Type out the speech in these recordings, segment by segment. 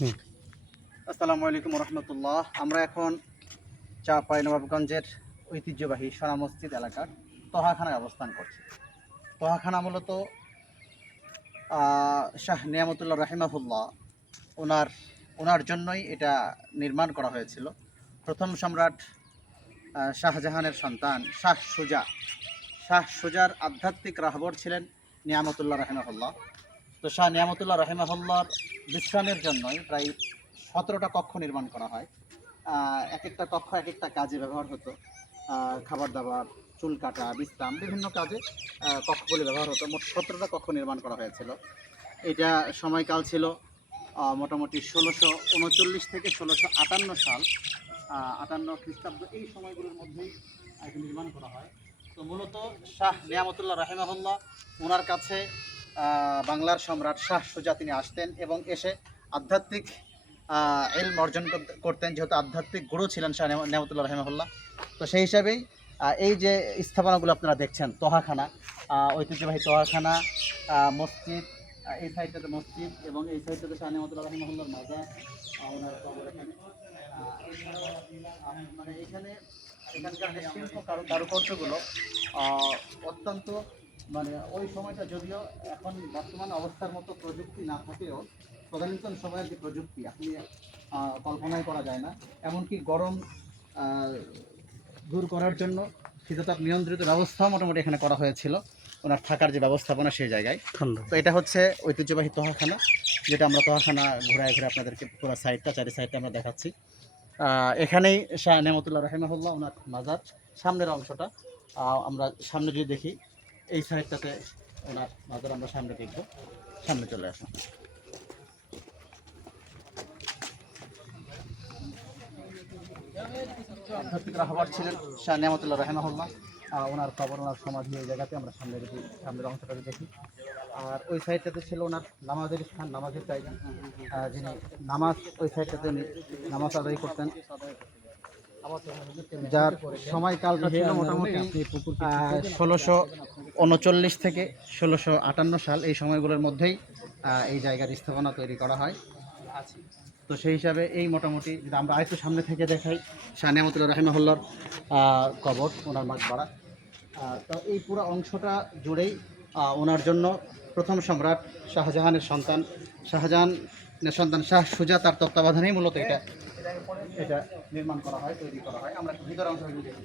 আসসালামু আলাইকুম রহমতুল্লাহ। আমরা এখন চাঁপাইনবাবগঞ্জের ঐতিহ্যবাহী সোনা মসজিদ এলাকার তোহাখানায় অবস্থান করছি। তোহাখানা মূলত শাহ নিয়ামতুল্লাহ রাহিমাহুল্লাহ ওনার জন্যই এটা নির্মাণ করা হয়েছিল। প্রথম সম্রাট শাহজাহানের সন্তান শাহ সুজার আধ্যাত্মিক রাহবর ছিলেন নিয়ামতুল্লাহ রাহিমাহুল্লাহ। তো শাহ নিয়ামতুল্লাহ রাহিমাহুল্লাহর বিশ্রামের জন্যই প্রায় 17টা কক্ষ নির্মাণ করা হয়। এক একটা কক্ষ এক একটা কাজে ব্যবহার হতো। খাবার দাবার, চুল কাটা, বিশ্রাম, বিভিন্ন কাজে কক্ষগুলি ব্যবহার হতো। মোট 17টা কক্ষ নির্মাণ করা হয়েছিল। এটা সময়কাল ছিল মোটামুটি 1639 থেকে 1658 সাল, 58 খ্রিস্টাব্দ, এই সময়গুলোর মধ্যেই এটা নির্মাণ করা হয়। তো মূলত শাহ নিয়ামতুল্লাহ রাহিমাহুল্লাহ ওনার কাছে বাংলার সম্রাট শাহ সুজা তিনি আসতেন এবং এসে আধ্যাত্মিক ইলম অর্জন করতেন, যেহেতু আধ্যাত্মিক গুরু ছিলেন শাহ নিয়ামতুল্লাহ রাহিমাহুল্লাহ। তো সেই হিসাবেই এই যে স্থাপনাগুলো আপনারা দেখছেন, তোহাখানা, ঐতিহ্যবাহী তোহাখানা, মসজিদ, এই সাইডটাতে মসজিদ এবং এই সাইডটাতে শাহ নিয়ামতুল্লাহ রাহিমাহুল্লাহর মাজার, ওনার কবর এখানে। মানে এখানকার যে শিল্প কারুকার্যগুলো অত্যন্ত, মানে ওই সময়টা যদিও এখন বর্তমান অবস্থার মতো প্রযুক্তি না থাকেও তদানীন্তন সময়ের যে প্রযুক্তি আপনি কল্পনাই করা যায় না। এমনকি গরম দূর করার জন্য শীততাপ নিয়ন্ত্রিত ব্যবস্থাও মোটামুটি এখানে করা হয়েছিল, ওনার থাকার যে ব্যবস্থাপনা সেই জায়গায়। তো এটা হচ্ছে ঐতিহ্যবাহী তোহাখানা, যেটা আমরা তোহাখানা ঘুরে আপনাদেরকে পুরো সাইডটা, চারি সাইডটা আমরা দেখাচ্ছি। এখানেই শাহ নিয়ামতুল্লাহ রাহিমাহুল্লাহ ওনার মাজার। সামনের অংশটা আমরা সামনে যদি দেখি, এই সাইডটাতে ওনার মাজার আমরা সামনে দেখব। সামনে চলে আসুন। আধ্যাত্মিক রাহবার ছিলেন শাহ নিয়ামতুল্লাহ রাহিমাহুল্লাহ। ওনার কবর, ওনার সমাধি এই জায়গাতে আমরা সামনের অংশটা দেখি। আর ওই সাইডটাতে ছিল ওনার নামাজের স্থান, নামাজের জায়গা। যিনি নামাজ ওই সাইডটাতে উনি নামাজ আদায় করতেন, যার সময়কালটা ছিল মোটামুটি 1639 থেকে 1658 সাল। এই সময়গুলোর মধ্যেই এই জায়গার স্থাপনা তৈরি করা হয়। তো সেই হিসাবে এই মোটামুটি যদি আমরা আরেকটু সামনে থেকে দেখাই, শাহ নিয়ামতুল্লাহ রাহিমাহুল্লাহর কবর, ওনার মাকবারা। তো এই পুরো অংশটা জুড়েই ওনার জন্য প্রথম সম্রাট শাহজাহানের সন্তান শাহ সুজা, তার তত্ত্বাবধানেই মূলত এটা নির্মাণ করা হয়, তৈরি করা হয়। আমরা ভিতর অংশ দেখি।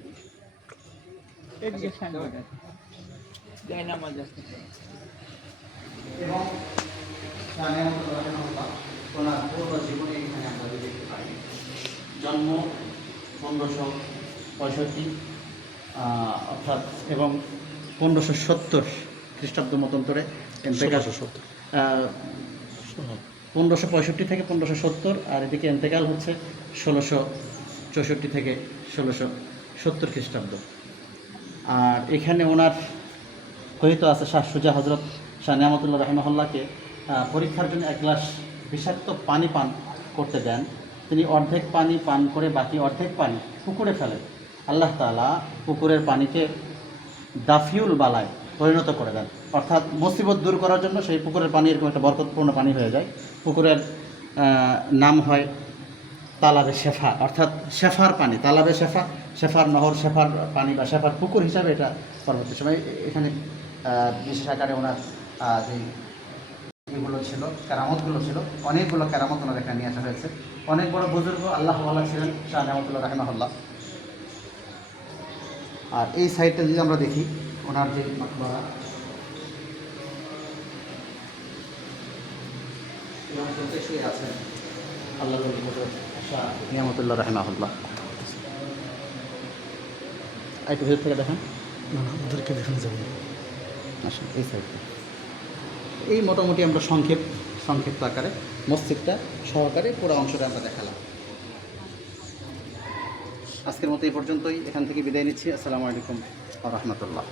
এবং ওনার পুরো জীবনে এখানে আমরা দেখতে পাই। জন্ম 1565 অর্থাৎ, এবং 1570 খ্রিস্টাব্দ মতন্তরে এন্তেকাল, 1565 থেকে 1570, আর এদিকে এন্তেকাল হচ্ছে 1664 থেকে 1670 খ্রিস্টাব্দ। আর এখানে ওনার কথিত আছে শাহ সুজা হজরত শাহ নিয়ামতুল্লাহ রাহিমাহুল্লাহকে পরীক্ষার জন্য এক গ্লাস বিষাক্ত পানি পান করতে দেন। তিনি অর্ধেক পানি পান করে বাকি অর্ধেক পানি পুকুরে ফেলেন। আল্লাহ তাআলা পুকুরের পানিকে দাফিউল বালায় পরিণত করে দেন, অর্থাৎ মুসিবত দূর করার জন্য সেই পুকুরের পানি এরকম একটা বরকতপূর্ণ পানি হয়ে যায়। পুকুরের নাম হয় তালাবে শেফা, অর্থাৎ শেফার পানি, তালাবে শেফা, শেফার নহর, শেফার পানি বা শেফার পুকুর হিসাবে এটা পরবর্তী সময় এখানে বিশেষ আকারে ওনার যে এগুলো ছিল, কেরামতগুলো ছিল, অনেকগুলো কেরামত ওনার এখানে নিয়ে আসা হয়েছে। অনেক বড় বুজুর্গ আল্লাহ ওয়ালা ছিলেন শাহ নিয়ামতুল্লাহ রাহিমাহুল্লাহ। আর এই সাইডটা যদি আমরা দেখি, ওনার যে মাকবারা, শুয়ে আছেন আল্লাহ শাহ নিয়ামতুল্লাহ রাহিমাহুল্লাহ। একটু ভিতর থেকে দেখেন, ওদেরকে দেখানো যাবে না। আসুন এই সাইডটা। এই মোটামুটি আমরা সংক্ষিপ্ত আকারে মসজিদটা সহকারে পুরো অংশটা আমরা দেখালাম। আজকের মতো এই পর্যন্তই, এখান থেকে বিদায় নিচ্ছি। আসসালামু আলাইকুম ওয়া রাহমাতুল্লাহ।